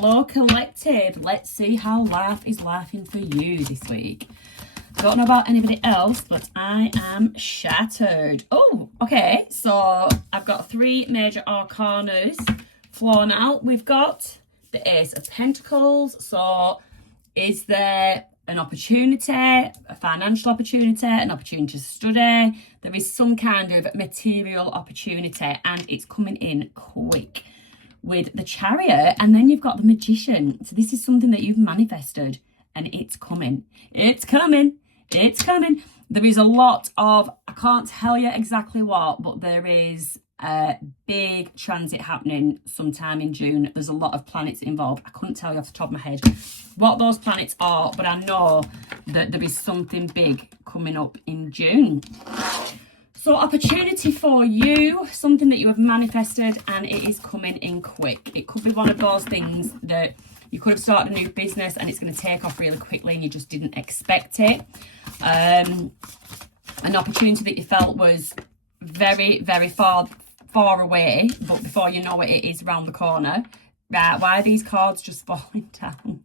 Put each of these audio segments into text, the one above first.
Hello, collective. Let's see how life is laughing for you this week. Don't know about anybody else, but I am shattered. Oh, okay. So I've got 3 major arcanas flown out. We've got the Ace of Pentacles. So is there an opportunity, a financial opportunity, an opportunity to study? There is some kind of material opportunity and it's coming in quick with the Chariot. And then you've got the Magician. So this is something that you've manifested and it's coming. It's coming. It's coming. There is a lot of, I can't tell you exactly what, but there is a big transit happening sometime in June. There's a lot of planets involved. I couldn't tell you off the top of my head what those planets are, but I know that there is something big coming up in June. So opportunity for you, something that you have manifested and it is coming in quick. It could be one of those things that you could have started a new business and it's going to take off really quickly and you just didn't expect it. An opportunity that you felt was very, very far away, but before you know it, it is around the corner. Right, why are these cards just falling down?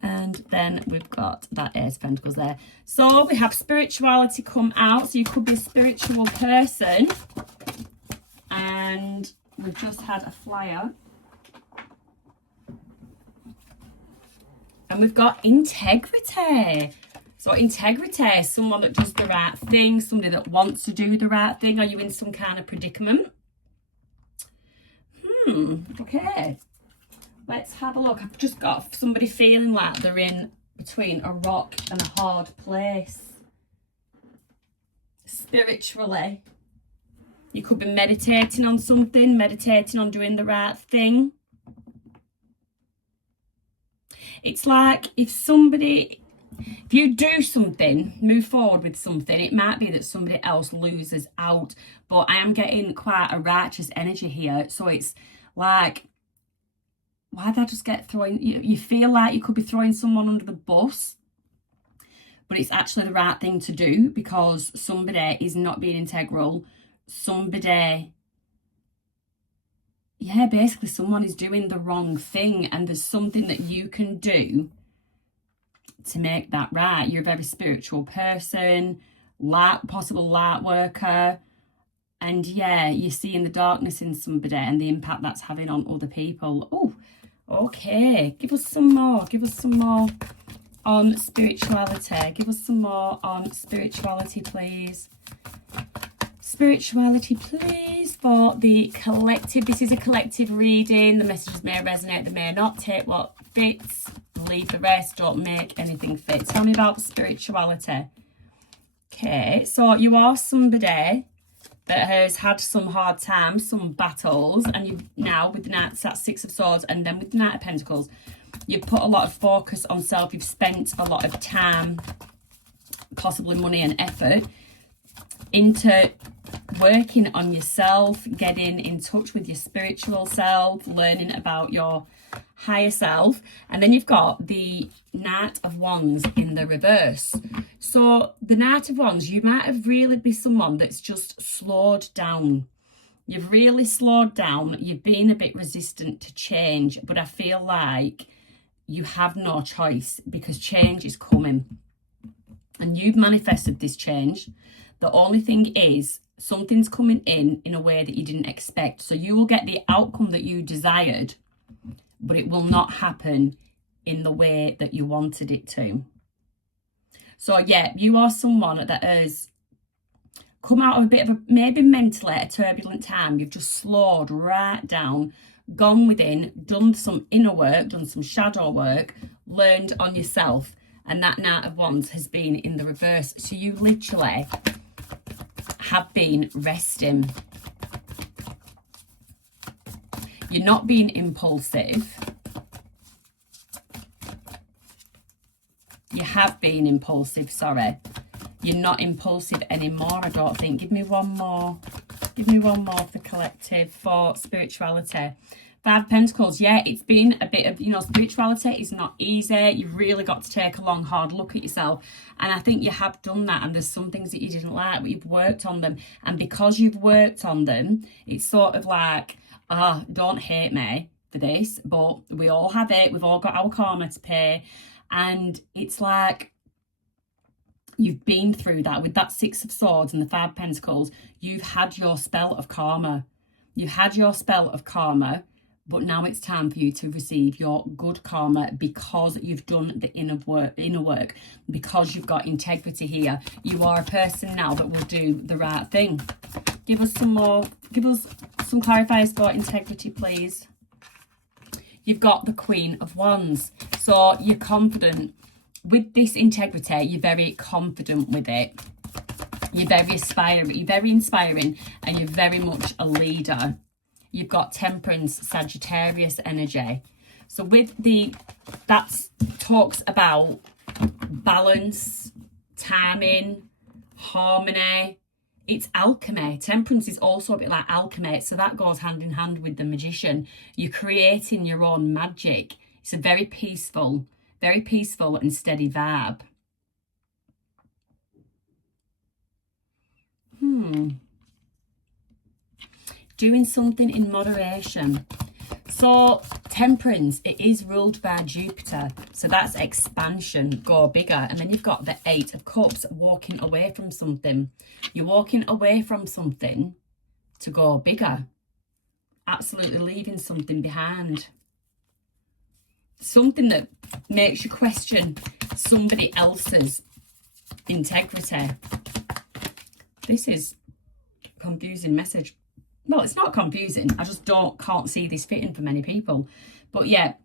And then we've got that Ace of Pentacles there. So we have spirituality come out. So you could be a spiritual person. And we've just had a flyer. And we've got integrity. So integrity, someone that does the right thing, somebody that wants to do the right thing. Are you in some kind of predicament? Okay. Let's have a look. I've just got somebody feeling like they're in between a rock and a hard place. Spiritually. You could be meditating on something, meditating on doing the right thing. It's like if you do something, move forward with something, it might be that somebody else loses out. But I am getting quite a righteous energy here. So it's like, why did I just get thrown? You feel like you could be throwing someone under the bus. But it's actually the right thing to do because somebody is not being integral. Somebody... yeah, basically someone is doing the wrong thing and there's something that you can do to make that right. You're a very spiritual person, possible light worker. And yeah, you're seeing the darkness in somebody and the impact that's having on other people. Oh, okay. Give us some more. Give us some more on spirituality. Give us some more on spirituality, please. Spirituality, please, for the collective. This is a collective reading. The messages may resonate, they may not. Take what fits, leave the rest. Don't make anything fit. Tell me about spirituality. Okay, so you are somebody that has had some hard times, some battles, and you've now, with the Knight, that 6 of Swords, and then with the Knight of Pentacles, you've put a lot of focus on self. You've spent a lot of time, possibly money and effort, into working on yourself, getting in touch with your spiritual self, learning about your higher self. And then you've got the Knight of Wands in the reverse. So the Knight of Wands, you might have really be someone that's just slowed down. You've really slowed down. You've been a bit resistant to change, but I feel like you have no choice because change is coming. And you've manifested this change. The only thing is, something's coming in a way that you didn't expect. So you will get the outcome that you desired, but it will not happen in the way that you wanted it to. So yeah, you are someone that has come out of a bit of a, maybe mentally a turbulent time. You've just slowed right down, gone within, done some inner work, done some shadow work, learned on yourself. And that Knight of Wands has been in the reverse. So you literally have been resting. You're not being impulsive. You have been impulsive, sorry. You're not impulsive anymore, I don't think. Give me one more. Give me one more for collective, for spirituality. 5 of Pentacles, yeah, it's been a bit of, spirituality is not easy. You've really got to take a long, hard look at yourself. And I think you have done that. And there's some things that you didn't like, but you've worked on them. And because you've worked on them, it's sort of like, don't hate me. for this, but we all have it. We've all got our karma to pay. And it's like, you've been through that with that Six of Swords and the Five of Pentacles. You've had your spell of karma. You've had your spell of karma, but now it's time for you to receive your good karma because you've done the inner work, because you've got integrity here. You are a person now that will do the right thing. Give us some clarifiers for integrity, please. You've got the Queen of Wands. So you're confident. With this integrity, you're very confident with it. You're very inspiring, and you're very much a leader. You've got Temperance, Sagittarius energy. So with that talks about balance, timing, harmony. It's alchemy. Temperance is also a bit like alchemy. So that goes hand in hand with the Magician. You're creating your own magic. It's a very peaceful and steady vibe. Doing something in moderation. So Temperance, it is ruled by Jupiter. So that's expansion, go bigger. And then you've got the Eight of Cups, walking away from something. You're walking away from something to go bigger. Absolutely leaving something behind. Something that makes you question somebody else's integrity. This is a confusing message. Well, it's not confusing. I just can't see this fitting for many people. But yeah,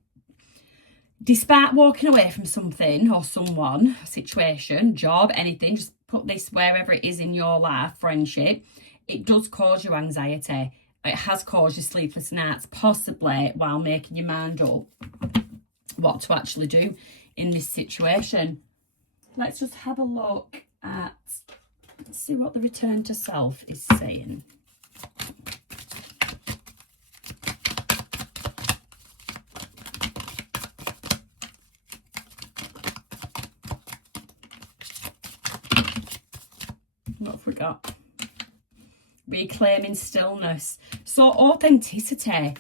despite walking away from something or someone, situation, job, anything, just put this wherever it is in your life, friendship, it does cause you anxiety. It has caused you sleepless nights, possibly while making your mind up what to actually do in this situation. Let's just have a look at, let's see what the return to self is saying. What have we got? Reclaiming stillness. So authenticity.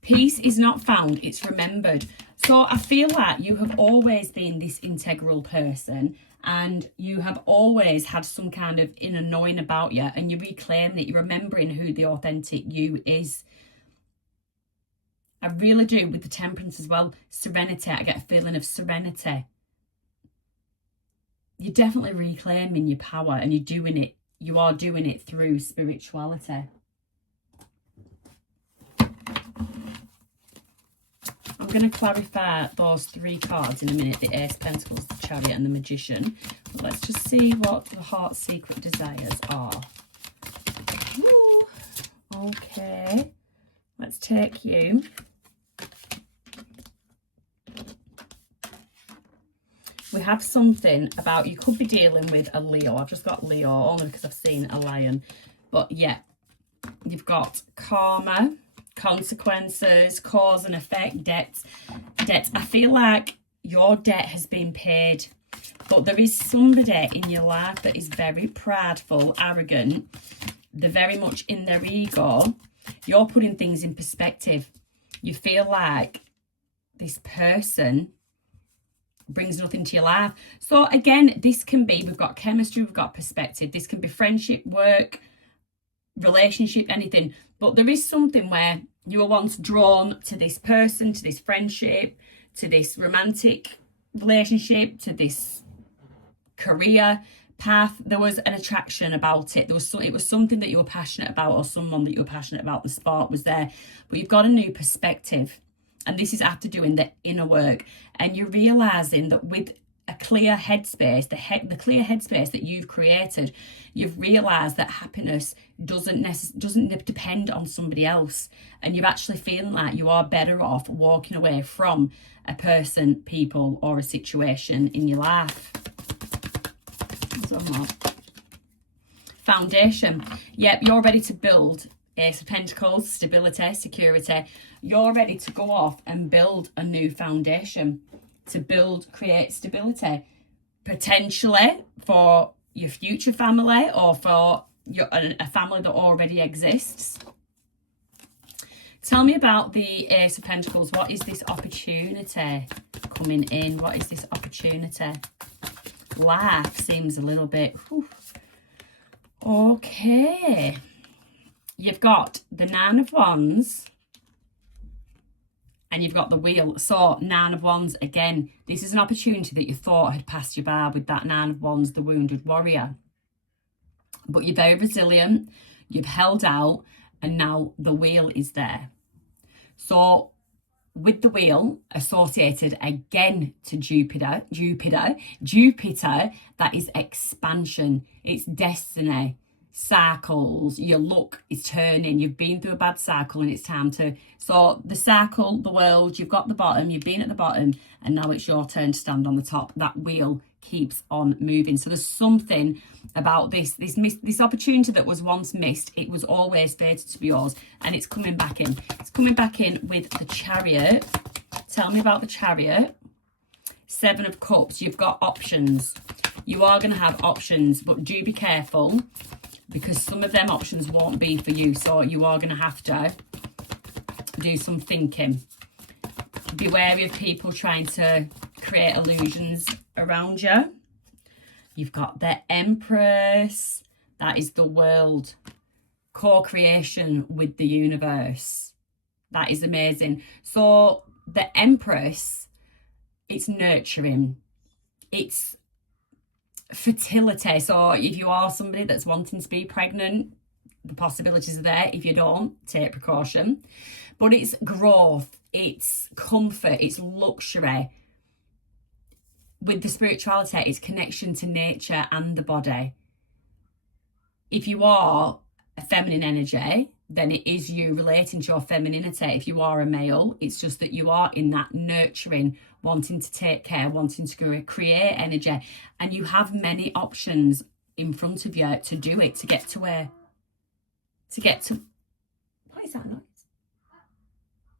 Peace is not found, it's remembered. So I feel like you have always been this integral person, and you have always had some kind of inner knowing about you, and you're reclaiming it. You're remembering who the authentic you is. I really do with the Temperance as well. Serenity, I get a feeling of serenity. You're definitely reclaiming your power, and you're doing it. You are doing it through spirituality. I'm going to clarify those three cards in a minute. The Ace of Pentacles, the Chariot and the Magician. But let's just see what the heart's secret desires are. Ooh. Okay. Let's take you. We have something about, you could be dealing with a Leo. I've just got Leo only because I've seen a lion. But yeah, you've got karma, consequences, cause and effect, debts. I feel like your debt has been paid, but there is somebody in your life that is very prideful, arrogant. They're very much in their ego. You're putting things in perspective. You feel like this person brings nothing to your life. So again, this can be, we've got chemistry, we've got perspective. This can be friendship, work, relationship, anything. But there is something where you were once drawn to this person, to this friendship, to this romantic relationship, to this career path. There was an attraction about it. It was something that you were passionate about, or someone that you were passionate about. The spark was there. But you've got a new perspective. And this is after doing the inner work. And you're realising that with a clear headspace, the clear headspace that you've created, you've realised that happiness doesn't depend on somebody else. And you're actually feeling like you are better off walking away from a person, people, or a situation in your life. Foundation. Yep, you're ready to build. Ace of Pentacles, stability, security. You're ready to go off and build a new foundation, to create stability, potentially for your future family or for a family that already exists. Tell me about the Ace of Pentacles. What is this opportunity coming in? What is this opportunity? Life seems a little bit... Whew. Okay. You've got the Nine of Wands and you've got the Wheel. So, Nine of Wands, again, this is an opportunity that you thought had passed you by with that Nine of Wands, the wounded warrior. But you're very resilient, you've held out, and now the Wheel is there. So, with the Wheel associated again to Jupiter, that is expansion, it's destiny, cycles, your luck is turning, you've been through a bad cycle and it's time to, so the cycle, the world, you've got the bottom, you've been at the bottom, and now it's your turn to stand on the top. That wheel keeps on moving. So there's something about this opportunity that was once missed. It was always fated to be yours, and it's coming back in. It's coming back in with the Chariot. Tell me about the Chariot. Seven of Cups. You've got options. You are going to have options, but do be careful, because some of them options won't be for you. So you are going to have to do some thinking. Be wary of people trying to create illusions around you. You've got the Empress. That is the world. Co-creation with the universe. That is amazing. So the Empress, it's nurturing. It's fertility. So if you are somebody that's wanting to be pregnant, the possibilities are there. If you don't, take precaution. But it's growth, it's comfort, it's luxury. With the spirituality, it's connection to nature and the body. If you are a feminine energy, then it is you relating to your femininity. If you are a male, it's just that you are in that nurturing, wanting to take care, wanting to create energy. And you have many options in front of you to do it, to get to where, what is that noise?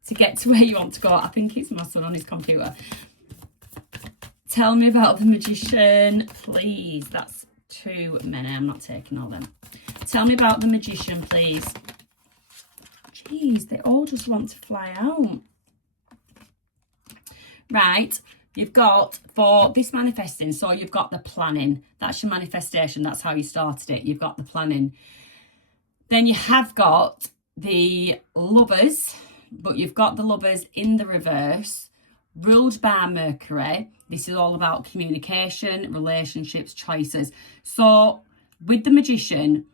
To get to where you want to go. I think it's my son on his computer. Tell me about the Magician, please. That's too many. I'm not taking all them. Tell me about the Magician, please. Jeez, they all just want to fly out. Right, you've got, for this manifesting, so you've got the planning. That's your manifestation. That's how you started it. You've got the planning. Then you have got the Lovers, but you've got the Lovers in the reverse, ruled by Mercury. This is all about communication, relationships, choices. So with the Magician,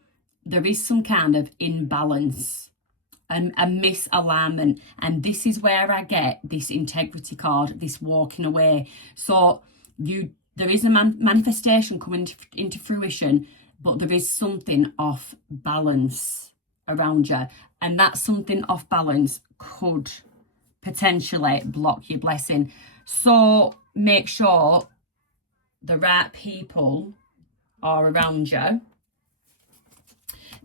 there is some kind of imbalance and a misalignment. And this is where I get this integrity card, this walking away. So there is a manifestation coming into fruition, but there is something off balance around you. And that something off balance could potentially block your blessing. So make sure the right people are around you.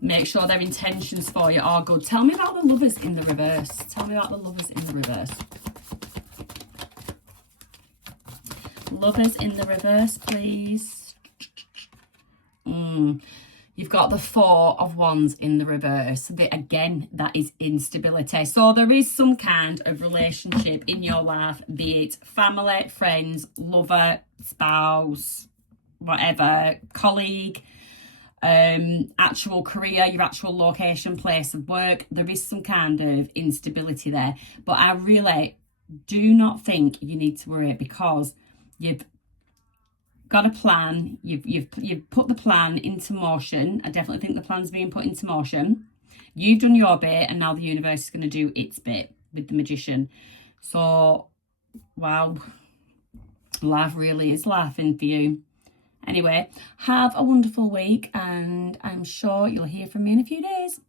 Make sure their intentions for you are good. Tell me about the Lovers in the reverse. Tell me about the Lovers in the reverse. Lovers in the reverse, please. You've got the Four of Wands in the reverse. Again, that is instability. So there is some kind of relationship in your life, be it family, friends, lover, spouse, whatever, colleague, actual career, your actual location, place of work. There is some kind of instability there. But I really do not think you need to worry, because you've got a plan. You've put the plan into motion. I definitely think the plan's being put into motion. You've done your bit, and now the universe is going to do its bit with the Magician. So, wow, life really is laughing for you. Anyway, have a wonderful week, and I'm sure you'll hear from me in a few days.